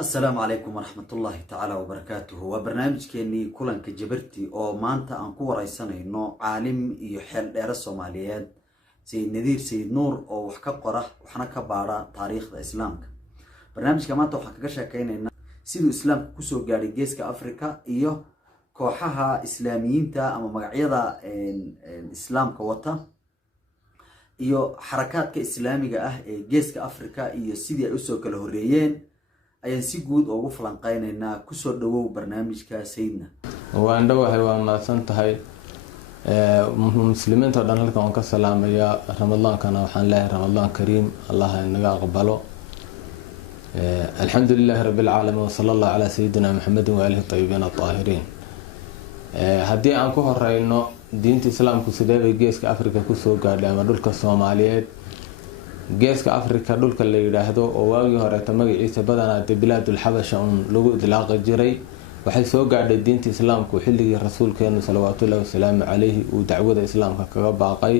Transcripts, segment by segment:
السلام عليكم ورحمة الله تعالى وبركاته. وبرنامج كيني كلن كجبرتي أو مانتا أنكو رئيسانه إنه عالم يحل دير الصوماليات سيد نذير سيد نور أو وحكا قرح وحنا كبارا تاريخ الإسلام. برنامج كمان توحكا شاكين إنه سيدو إسلام كسو قاري جيسك أفريكا إيوه كوحاها إسلاميين تا أما مقعيدا الإسلام كوتا إيوه حركات كإسلامية جيسك أفريكا إيوه سيدي أسو كالهوريين ayaan si guud ugu falanqeynaynaa ku soo dhawow barnaamijka sayidna waan dhawahay waan maasan tahay muslimiinta dhan halkan aan ka salaamaya ramadaankana waxaan leeyahay ramadaan kariim allah inaga aqbalo alxamdulillahi rabbil alamin wa sallallahu ala sayidina muhammadin wa alihi tayyibin at-tahirin hadii aan ku horeyno diinta islaamku sidee geeska afrika ku soo gaadhay ama dhulka Soomaaliyeed geeska afrika dhulka la yiraahdo oo waagi hore ta magaciisa badanaa bilaadul xabasha lagu idlaaqay jiray waxay soo gaadhay diinta islaamku xilligii rasuulkeena sallallahu alayhi wasallam alayhi oo dacwada islaamka kaga baaqay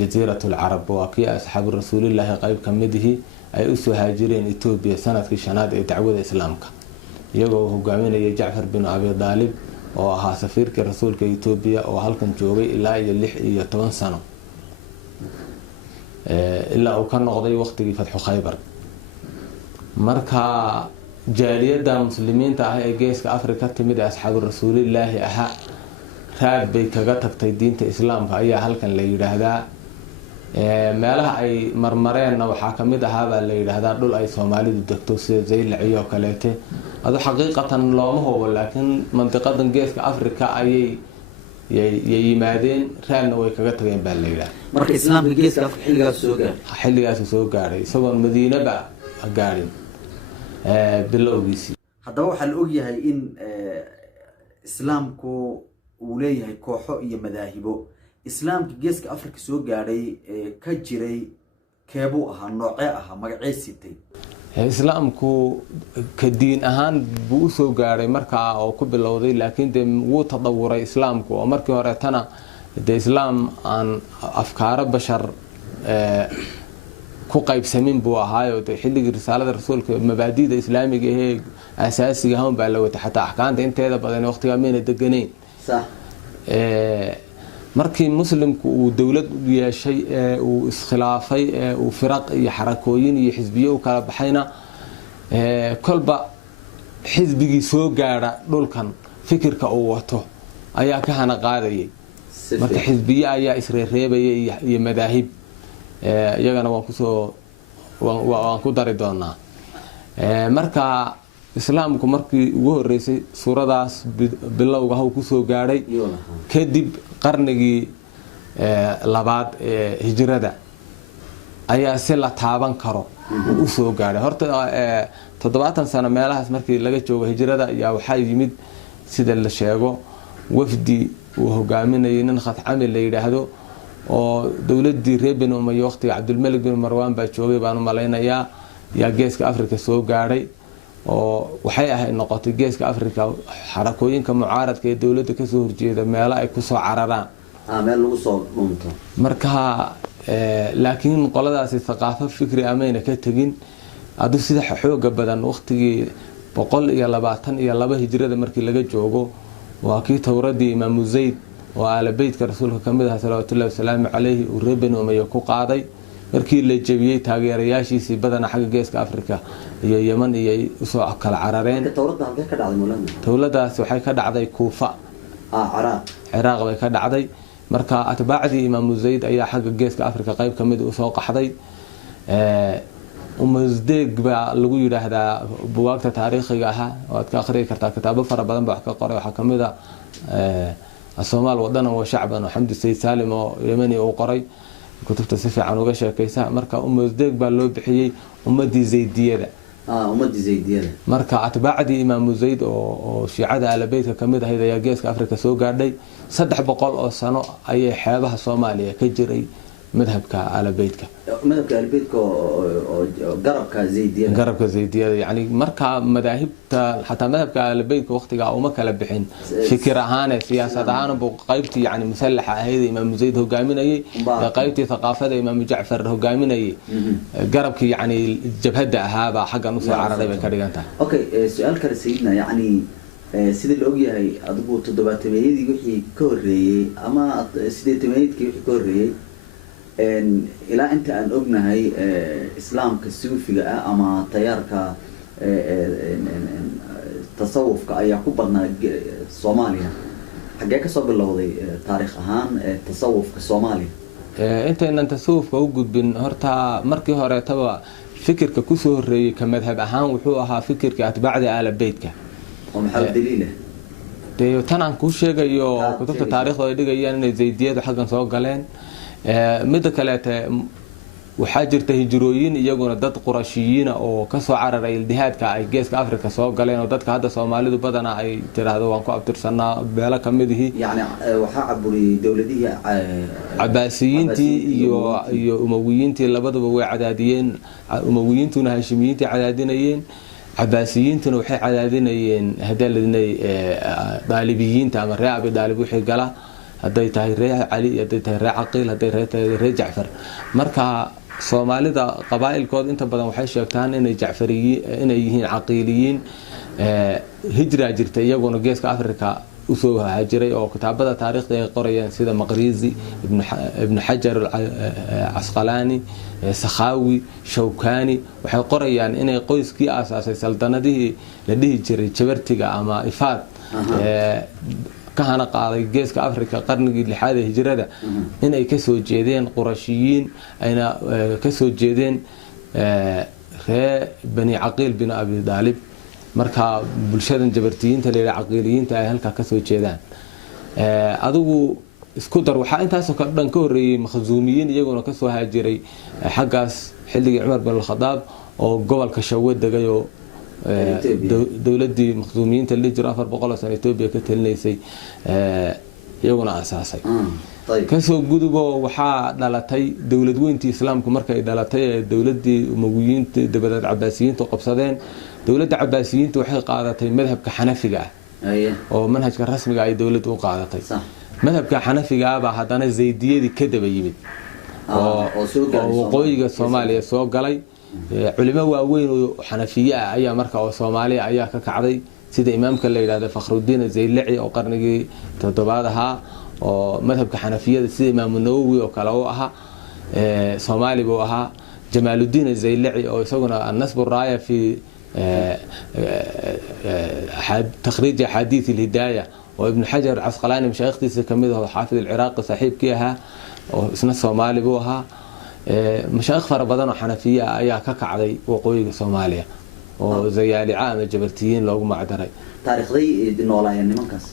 jasiiratul arab waa kii asxaab rasuulillaah qayb kamidii ay u soo haajireen Itoobiya sanadkii shanaad ee dacwada islaamka iyagoo hogaaminaya Jaafar bin Abi Talib oo ahaa safiirka rasuulka Itoobiya oo halkan joogay ilaa 16 sano إلا وكان قضي وقت فتح خيبر مركا جالية المسلمين تاعي جيسك أفريقيا تمد أصحاب الرسول الله أها راد بيكجتك تدين الإسلام فأي هالكن اللي هذا ما له أي مرمرين أو حاكمية هذا اللي هذا دول أي صومالي الدكتور زي العيو كلاته هذا حقيقة لا هو ولكن منطقة جيسك أفريقيا أي يمادين رأينا ويكجتك بالليلة marka islaamka geeska afrika xilligaas soo gaaray isagoo Madiina ba gaarin bilowgiisi hadaba waxa la og yahay in islaamku uu leeyahay kooxo iyo madaahibo islaamka geeska afrika soo gaaray ka jiray keebu aha noocee aha magaciisitay islaamku ka diin ahaan buu soo gaaray marka oo ku bilowday laakiin wuu tadawuray islaamku oo markii hore tana الإسلام عن أفكار بشر كوقيب سمين بوهاي وتحلق رسالة الرسول مبادئ الإسلامية هي أساسية هم بعلوة حتى أحكام أنت هذا بعدين وقت يومين الدقنين صح مركي مسلم ودولة يا شيء وخلافي وفرق يحركوين يحزبيه وكلام بحينا كل بقى حزبي سوق جارة دول كان فكر كأوته أيها كهنا قاضي marka xisbiya ayaa isreereebay iyo madaahib iyagana waan ku dari doonaa marka islaamku markii ugu horeysay suuradaas bilowga uu ku soo gaaray kadib qarnigii labaad ee hijrada ayaa si la taaban karo u soo gaaray horta 70 sano meelahaas markii laga joogo hijrada ayaa waxa yimid sida la sheego wafdi وهجامين ينخط عمل اللي يرهدو ودولة دي ريبن وما يوقتي عبد الملك بن مروان باتشوغي بانو مالينا يا جيسك أفريقيا سو قاري وحقيقة النقاط جيسك أفريقيا حركوين كمعارض كي دولة كسور جيدة مالا يكسو عرران مالا وصول ممتع مركها لكن قلداس الثقافة فكري أمينة كتجين أدو سيدة حوقة بدن وقتي بقول يلا بعتن يلا بهجرة مركي لقى جوجو وأكيد توردي إمام زيد وعلى بيت كرسوله كمدها صلوات الله وسلام عليه وربنا وما يكون قاضي مركي اللي جبيه تغير ياشي سي بدنا حق جيسك أفريقيا هي يمن هي أسوأ كل عررين توردها كيف كذا على مولانا تولدها سوحي كذا عضي كوفة عراق كذا عضي مركا أتباعدي إمام زيد أي حق جيسك أفريقيا قريب كمد أسوأ قحضي ومزدق بقى لقوا هذا بوقت تاريخي جاها وأتكاخري كرتا كتابه فربنا بحكي قرية حكم ذا الصومال وطنا وشعبا وحمد السيد سالم ويمني وقري كتبت سفي عن وجه كيساء مركا مزدق بقى لو بحيي أمدي زيدية ذا أمدي زيدية مركا أتباعدي إمام زيد وشيعة على بيته كم ذا هذا يجيس كأفريقيا سوق قاعدي صدح بقول أو سنة أي حياة الصومالية كجري madhabka aalabeydka garabka zaydiyada yani marka madaahibta xataa madhabka aalabeydka waqtiga uma kala bixin fikir ahaan siyaasad ahaan buu qaybtii yani musallaxa ahayd imaam zayd hogaaminayay qaybtii thaqaafada imaam jacfar hogaaminayay garabkii yani jabhada ahaaba xaggan usoo cararay bay ka dhigan tahay. Okay, su'aal kale sayidna yani sida la ogyahay adigu 7-meeyadii wixii ka horeeyay ama 8-meeyadkii wixii ka horeeyay ilaa inta aan ognahay islaamka suufiga ah ama tayaarka tasawufka ayaa ku badnaa Soomaaliya. xagee ka soo bilowday taariikh ahaan tasawufka Soomaaliya? intaynan tasawufka u gudbin horta markii hore taba fikirka ku soo horeeyay ka madhab ahaan wuxuu ahaa fikirka atbaacda aalabeydka. ومحل دليله de tan aan ku sheegayo kutubta taariikhda ay dhigayaan inay zaydiyadu xaggan soo galeen mid kale waxaa jirta hijrooyin iyaguna dad qurashiyiin oo ka soo cararay ildihaadka ay geeska Afrika soo galeen oo dadka hadda Soomaalidu badana ay tiraahdo waan ku abtirsanaa beela kamidii yani waxa caburi dawladihii Abbaasiyiintii iyo Umayyiintii labaduba way cadaadiyeen. Umayyiintuna Haashimiyiintii cadaadinayeen, Abbaasiyiintuna waxay cadaadinayeen hadalnay daalibiyiinta ama reer Abi Daalib wixii gala haday tahay reer Ali haday tahay reer Aqiil haday tahay reer Jacfar. marka Soomaalida qabaa'ilkood inta badan waxay sheegtaan inay Jacfariyiin inay yihiin Aqiiliyiin. hijra jirta iyaguna geeska Afrika usoo haajiray oo kitaabada taariikhda ay qorayaan sida Maqrizi, Ibn Hajar al-Asqalani, Sakhawi, Shawkani waxay qorayaan inay qoyskii aasaasay saldanadihii la dhihi jiray Jabartiga ama Ifaad kahana qaaday geeska Afrika qarnigii 6 ee hijrada inay ka soo jeedeen qurashiyiin ayna ka soo jeedeen reer Bani Aqiil bin Abi Daalib. marka bulshadan jabartiyiinta leeyahay aqiiliyiinta ay halka ka soo jeedaan adigu isku dar waxa intaas oo dhan ka horeeyay makhzuumiyiin iyaguna ka soo haajiray xaggaas xilligii Umar bin al-Khattab oo gobolka Shawad degay oo dawladii makhzuumiyiinta la jira 400 sano Itoobiya ka talinaysay iyaguna asaasay. ka soo gudubo waxa dhalatay dawlad weyntii islaamku markay dhalatay dawladii Umayyiinta dabadad Abbaasiyiinta qabsadeen. dawladda Abbaasiyiinta waxay qaadatay madhabka Xanafiga oo manhajka rasmiga ay dawladdu u qaadatay. madhabka Xanafiga ah hadana zaydiyadii ka daba yimid oo waqooyiga Soomaaliya soo galay. culimo waaweyn oo Xanafiya ah ayaa markaa oo Soomaaliya ayaa ka kacday sida imaamka la yiraahdo Fakhruddin Zaylaci oo qarnigii 7aad ahaa oo madhabka Xanafiyada sida Imaam Nawawi oo kale oo ahaa Soomaali buu ahaa. Jamaaluddin Zaylaci oo isaguna an-Nasb ar-Raaya fi تخريج حديث الهداية وابن حجر العسقلاني مشايختي كميده حافظ العراقي صاحبكيها واسمه Soomaali buu ahaa. مشايخ fara badan oo Xanafiya ayaa ka kacday waqooyiga Soomaaliya oo zayaalica ama jabartiyiin loogu macdaray. taariikhday noolaayeen nimankaas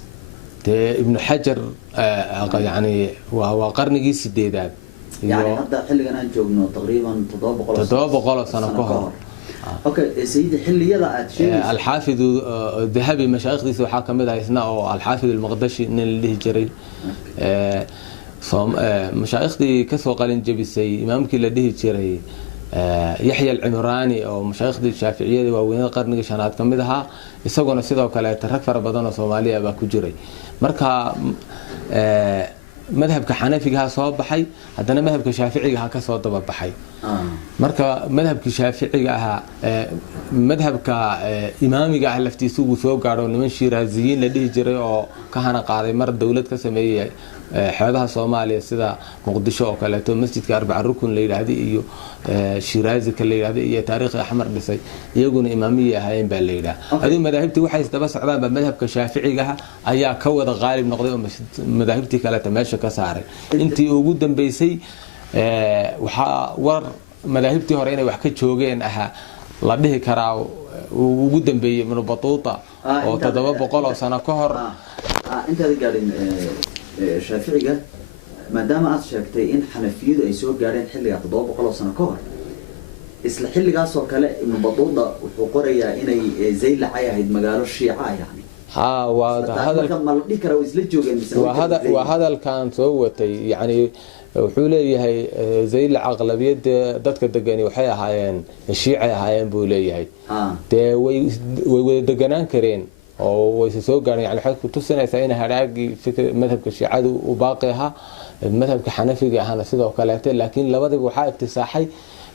ibn Hajar yani waa qarnigii 8aad يعني hadda xilligan aan joogno taqriiban 700 sano ka hor. اوكي سيدي حليada aad sheegay الحافظ الذهبي مشايخdiisa waxa kamid ah isna oo الحافظ المقدشي nin la dhihi jiray مشايخدii ka soo qalin jabisay imaamkii la dhihi jiray يحيى العمراني oo مشايخdii Shaafiiciyada waaweyn qarnigii 5aad kamid ahaa isaguna sidoo kale tarag fara badan oo Soomaaliya ba ku jiray. marka madhabka Xanafiga soo baxay hadana madhabka Shaafiiciga ka soo daba baxay. marka madhabka Shaafiiciga madhabka imaamiga laftiisu uu soo gaaro niman Shiraaziyiin la dhihi jiray oo ka hana qaaday mar dawlad ka sameeyay xeebaha Soomaaliya sida Muqdisho oo kale to masjidka 4 rukun la yiraahdo iyo Shiraazi ka la yiraahdo iyo taariikh Ahmar dhisay iyaguna imaamiye ahaayeen baa la yiraahdaa. adii madaahibtii waxay isdaba socdaan madhabka Shaafiiciga ayaa ka wada qaalib noqday oo madaahibtii kale meesha ka saaray. intii ugu dambeysay waxa war madaahibtii hore inay wax ka joogeen aha la dhihi karaa ugu dambeeyay Ibn Battuta oo 700 sano ka hor inta gaarin Shaafiiciga maadaama aad sheegtay in Xanafiyadu ay soo gaareen xilliga 700 sano ka hor isla xilligaas oo kale Ibn Battuta wuxuu qorayaa inay Zaylac ay ahayd magaalo Shiica yani ها وهذا كان سوتي يعني وحولي هي زي العقلبية دتك دقني وحيا هاين الشيعة هاين بولي هي ده ويدقنان كرين أو ويسوق يعني حد كتوسنا سعينا هراجي فكر مذهب الشيعة وباقيها المذهب كحنفي جهنا سيدا وكالاتين لكن لبده وحاء اكتساحي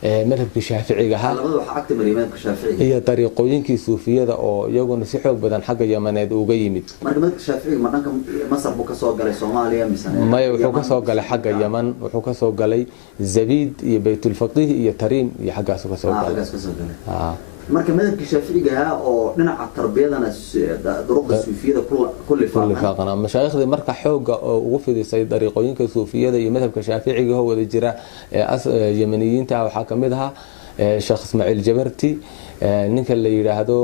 مذهب الشافعي جها لبده وحاء أكتر من مذهب الشافعي هي طريقوين كيسوفية ده أو يجون نسيحوا بدن حاجة يمناد وجيمد مذهب الشافعي ما كان مصر بكسوق على الصومالية مثلا ما يحكوا سوق على حاجة اليمن وحكوا سوق على الزبيد يبيت الفقيه يتريم يحكوا سوق على marka madhabka shaaficiga ah oo dhinaca tarbiyadana duruqda suufiyada kulli faaqana mashaayikhdii marka xooga oo ugu fidisay dariiqooyinka suufiyada iyo madhabka shaaficiga oo wada jira yamaniyiinta waxa kamid ah Sheikh Ismail Jabarti ninka la yiraahdo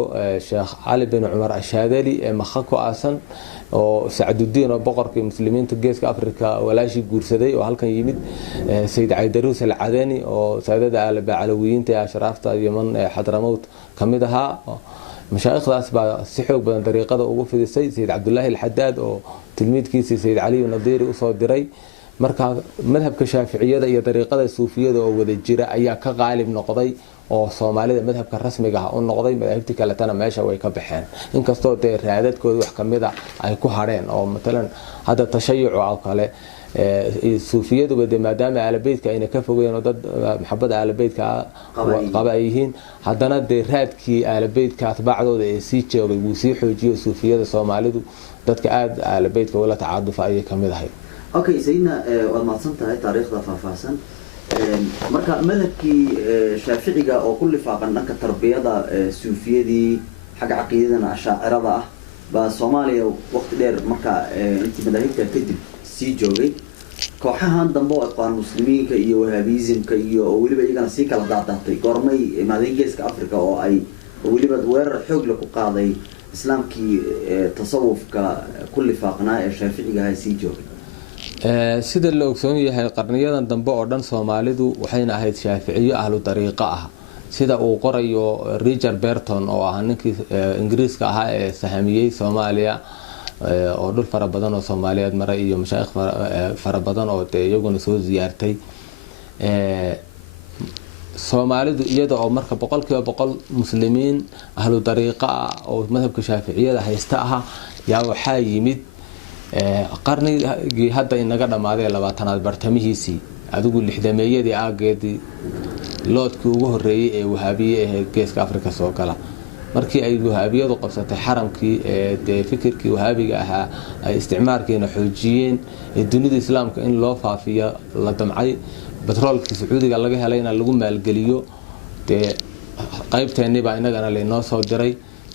Sheikh Ali bin Umar Ashadali maxako aasan oo Saaduddin oo boqorkii muslimiinta geeska Afrika walaashi guursaday oo halkan yimid Sayyid Aidarus al-Adani oo saadada al-Bacalawiyiinta ee ashraafta Yemen Hadramaut kamid aha mashaayikdaas baa si xoog badan dariiqada ugu fidisay Sayyid Abdullah al-Haddad oo tilmiidkiisa Sayyid Ali al-Nadiri u soo diray marka madhabka shaaficiyada iyo dariiqada suufiyada oo wada jira ayaa ka qaalib noqday oo Soomaalida madhabka rasmiga ah oo noqday madhabti kale tan meesha way ka baxeen inkastoo ay raadadkooda wax kamid ah ay ku hareen oo midalan hada tashayuc oo kale suufiyadu bada maadaama aalabeedka ayna ka fogeeyeen oo dad maxabada aalabeedka qabayhiin hadana raadkii aalabeedka atbaacdooda ee si joogay uu si xoojiyo suufiyada Soomaalidu dadka aad aalabeedka wala tacaaduf ay kamid ahay okay sayna wad ma santahay taariikhda faahfaahsan marka madhabkii shaaficiga oo kulli faaqan dhanka tarbiyada suufiyadii xagga aqeedadana ashaacirada ah ba Soomaaliya waqti dheer marka intii madaahibta kadib si joogay kooxahan dambe oo aqoon muslimiinka iyo wahabismka iyo waliba iyagana si kala daadantay gormay maadin geeska Afrika oo ay waliba weerar xoog la ku qaaday islaamkii tasawufka kulli faaqnaa ee shaaficiga ay si joogay sida la ogsoon yahay qarniyadan dambe oo dhan Soomaalidu waxayna ahayd shaaficiyo ahlu dariiqa ah sida uu qorayo Richard Burton oo ah ninkii Ingiriiska ahaa ee sahamiyay Soomaaliya oo dhul fara badan oo Soomaaliyeed maray iyo mashaayikh fara badan oo iyaguna soo ziyaartay Soomaalidu iyada oo marka boqolkiiba boqol muslimiin ahlu dariiqa ah oo madhabka shaaficiyada haysta aha yaa waxa yimid qarnigii hadda inaga dhamaaday 20aad bartamihiisii adigu 60meeyadii aageedii loodkii ugu horeeyay ee wahabiye ee geeska Afrika soo gala markii ay wahabiyadu qabsatay xaramkii ee fikirkii wahabiga ahaa ay isticmaalkeena xoojiyeen dunida islaamka in loo faafiyo la damcay batroolkii Sacuudiga laga helayna lagu maalgeliyo qaybteeni baa inagana leenoo soo diray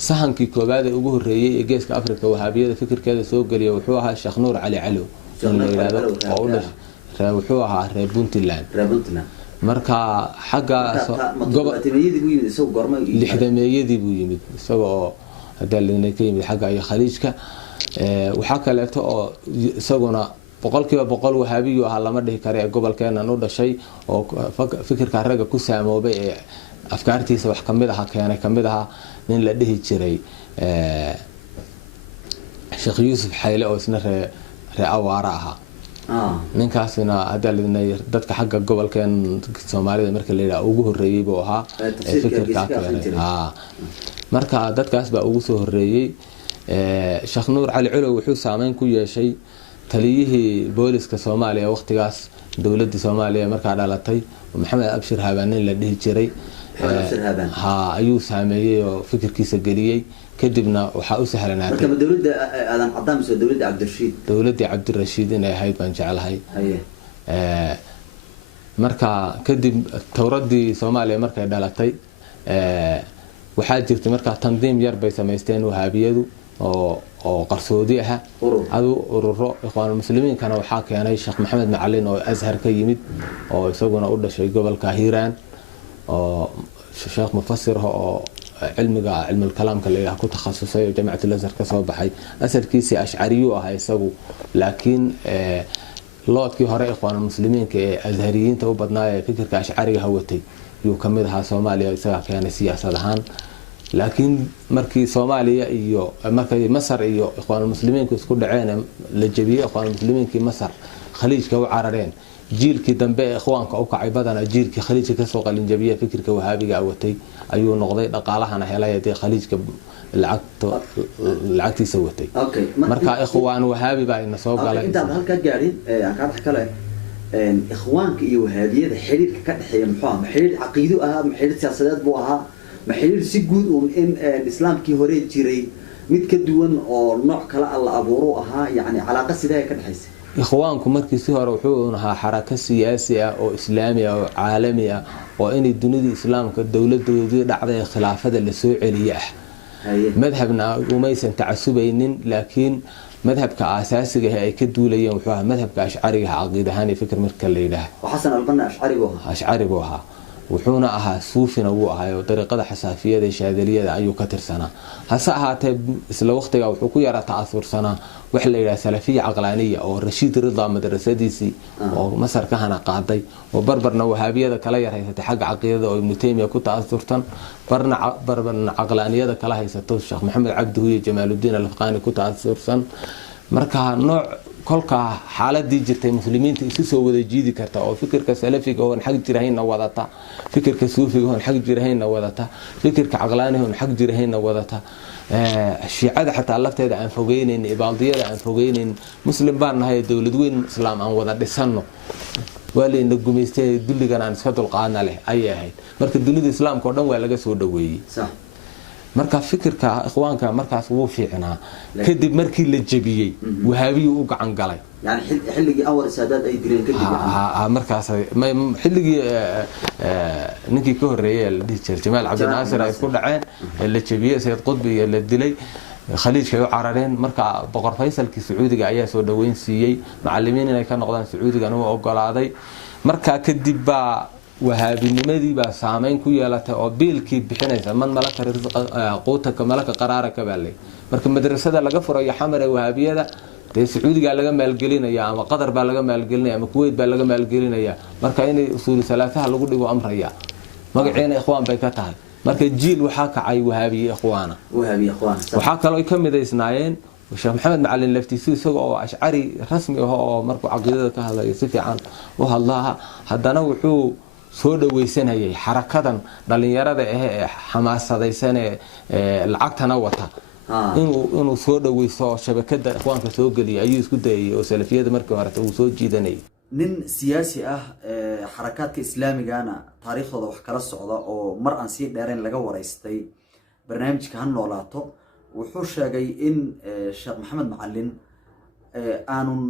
sahankii koobaad ee ugu horeeyay ee geeska Afrika wahabiyada fikirkeeda soo galiyo wuxuu ahaa Sheikh Nuur Ali Cali oo u dhashay wuxuu ahaa reer Puntland marka xagga lixdameeyadii buu yimid isagoo hadalina ka yimid xagga ay khaliijka waxa kale oo isaguna boqolkiiba boqol wahabiyo ah lama dhihi karo ee gobolkeena u dhashay oo fikirka raga ku saamoobay ee afkaartiisa wax kamid ah keenay kamid ah nin la dhihi jiray Sheikh Yusuf Xayle oo isna reewaara aha ninkaasina hadalina dadka xagga gobolkeen Soomaalida marka la yiraahdo ugu horeeyay buu ahaa fikirka keenay marka dadkaas baa ugu soo horeeyay Sheikh Nuur Ali Cali wuxuu saameyn ku yeeshay taliyihii booliska Soomaaliya waqtigaas dawladda Soomaaliya marka dhalatay Maxamed Abshir Habaanin la dhihi jiray ayuu saameeyay oo fikirkiisa galiyay kadibna waxa uu sahlanaatay marka dawladda aadan cadaan soo dawladda Cabdirashiid inay ahayd baan jecelahay marka kadib tawradii Soomaaliya markay dhalatay waxa jirtay marka tandiim yar bay sameysteen wahabiyadu oo qarsoodi ah adu ururo ikhwaan muslimiin kana waxa keenay Sheikh Maxamed Macalin oo Azhar ka yimid oo isaguna u dhashay gobolka Hiiraan oo Sheikh mufassir oo cilmiga kalaamka leeyahay ku takhasusay jaamacada Azhar ka soo baxay asalkiisa ashcariyo ah isagu laakiin loodkii hore ikhwaan muslimiinka ee azhariyiinta u badnaayay fikirka ashcariga hawatay iyo kamid aha Soomaaliya isaga keenay siyaasad ahaan laakiin markii Soomaaliya iyo markii Masar iyo ikhwaan muslimiinku isku dhaceen la jabiyay ikhwaan muslimiinkii Masar khaliijka u carareen jiilkii dambe ee ikhwaanka u kacay badana jiilkii khaliijka ka soo qalin jabiyay fikirka wahaabiga watay ayuu noqday dhaqaalahana helay ee khaliijka lacagtiisa watay marka ikhwaan wahaabi baa ina soo galay inta halka gaarin aan ka dhaxkale ikhwaanka iyo wahaabiyada xiriirka ka dhaxeeya muxuu ahaa xiriir caqiido ah ama xiriir siyaasadeed buu ahaa ma xiriir si guud in islaamkii hore jiray mid ka duwan oo nooc kala alla abuuro ahaa yani calaaqa sidee ka dhaxaysay ikhwaanku markii si hore wuxuu ahaa xaraka siyaasi ah oo islaami ah oo caalami ah oo inay dunida islaamka dawladoodii dhacday khilaafada la soo celiyo ah madhabna umaysan tacasubaynin laakiin madhabka asaasiga ah ay ka duulayeen wuxuu ahaa madhabka ashcariga caqiid ahaan iyo fikir marka la yiraahdo xasan al-banna ashcari buu ahaa wuxuuna ahaa suufina wuu ahaa dariiqada xasaafiyada ee shaadaliyada ayuu ka tirsanaa hase ahaatee isla waqtiga wuxuu ku yara ta'asursanaa wax la yiraahdo salafiya aqlaaniya oo Rashid Rida madrasadiisi oo Masar ka hana qaaday oo barbarna wahaabiyada kala yar haysatay xagga caqiidada oo Ibn Taymiyyah ku ta'asurtan barbarna aqlaaniyada kala haysato Sheekh Maxamed Cabdi iyo Jamaaluddin al-Afqani ku ta'asursan marka nooc kolka xaaladii jirtay muslimiinta isu soo wada jiidi karta oo fikirka salafiga oo xaq jirahayna wadata fikirka suufiga oo xaq jirahayna wadata fikirka aqlaaniga oo xaq jirahayna wadata shiicada xataa lafteeda aan fogeynin ibaadiyada aan fogeynin muslim baan nahay dawlad weyn islaam aan wada dhisano waalina gumeystay dulligan aan iska dulqaadna leh ay ahayd marka dunida islaamka oo dhan waa laga soo dhaweeyay sax marka fikirka ikhwaanka markaas wuu fiicnaa kadib markii la jabiyay wahaabiyu u gacan galay yani xilligii awar saadaad ay direen kadib markaas xilligii ninkii ka horeeyay la dhigi jiray Jamaal Cabdi Naasir ay isku dhaceen la jabiyay Sayyid Qutbi iyo la dilay khaliijka ay carareen marka boqor Faysalkii Sacuudiga ayaa soo dhaweyn siiyay macallimiin inay ka noqdaan Sacuudiga uu ogolaaday marka kadib baa wahaabinimadii baa saameyn ku yeelatay oo biilkii bixinaysa man malaka quutaka malaka qaraaraka baalay marka madrasada laga furayo xamar ee wahaabiyada ee Sacuudiga laga maalgelinaya ama Qatar baa laga maalgelinaya ama Kuwait baa laga maalgelinaya marka inay usul salaataha lagu dhigo amraya magaceena ikhwaan bay ka tahay marka jiil waxa kacay wahaabiye ikhwaana waxa kale oo ka midaysnaayeen Sheekh Maxamed Macallin laftiisu isagoo oo ashcari rasmi ah oo markuu caqiidada ka hadlayo si fiican u hadlaha haddana wuxuu soo dhaweysanayay xarakadan dhalinyarada ee xamaasadaysan ee lacagtana wata inuu soo dhaweyso shabakada ikhwaanka soo galiyo ayuu isku dayay oo salafiyada markii hore uu soo jiidanay nin siyaasi ah xarakaadka islaamigana taariikhdooda wax kala socda oo mar aan si dheereen laga wareystay barnaamijka han noolaato wuxuu sheegay in Sheekh Maxamed Macallin aanun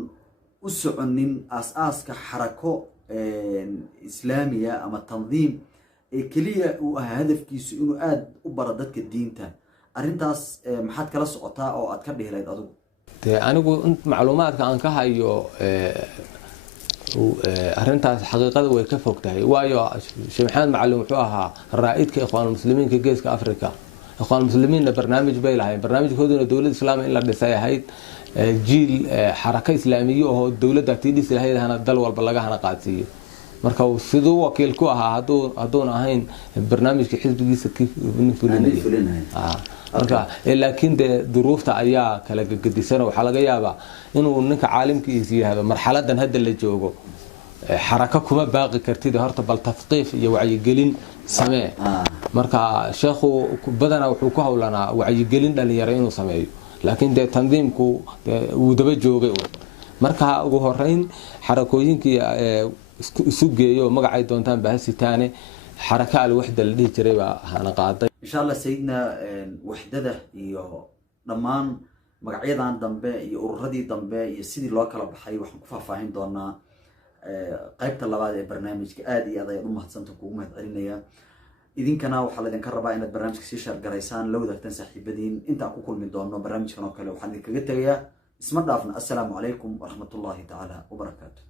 u soconin aasaaska xarako islaamiya ama tandiim ee kaliya uu ahaa hadafkiisu inuu aad u baro dadka diinta arintaas maxaad kala socotaa oo aad ka dhihilayd adigu anigu macluumaadka aan ka hayo arintaas xaqiiqada way ka fogtahay waayo Sheekh Maxamed Macallin wuxuu ahaa raa'idka ikhwaan muslimiinka geeska Afrika ikhwaan muslimiinna barnaamij bay lahayn barnaamijkooduna dawladda islaamiga in la dhisay ahayd jiil xaraka islaamiyo oo dawladda tidis lahaydana dal walba laga hana qaadsiyo marka sidoo wakiil ku ahaa hadoon ahayn barnaamijka xisbigiisa fulinaya marka laakiin duruufta ayaa kala gagadisan waxa laga yaabaa inuu ninka caalimkiisa yiraahdo marxaladan hadda la joogo xaraka kuma baaqi kartid horta bal tafqiif iyo wacyi gelin samee marka sheekhu badana wuxuu ku hawlanaa wacyi gelin dhalinyaro inuu sameeyo laakiin tandiimku uu daba joogay marka ugu horeyn xarakooyinkii isu geeyo magacay doontaan baahasitaane xaraka al-wahda la dhihi jiray baa hana qaaday insha Allah sayidna wahdada iyo dhamaan magacyadan dambe iyo ururadii dambe iyo sidii loo kala baxay waxaan ku faahfaahin doonaa qaybta labaad ee barnaamijka aad iyo aad u mahadsantahay kugu mahadcelinaya idinkana waxa la idinka rabaa inaad barnaamijka si share gareysaan la wadaagtaan saaxiibadiin inta ku kulmi doono barnaamijkan oo kale waxaan idinkaga tagayaa isma dhaafna assalaamu calaykum wa rahmatullahi ta'ala wa barakaatuh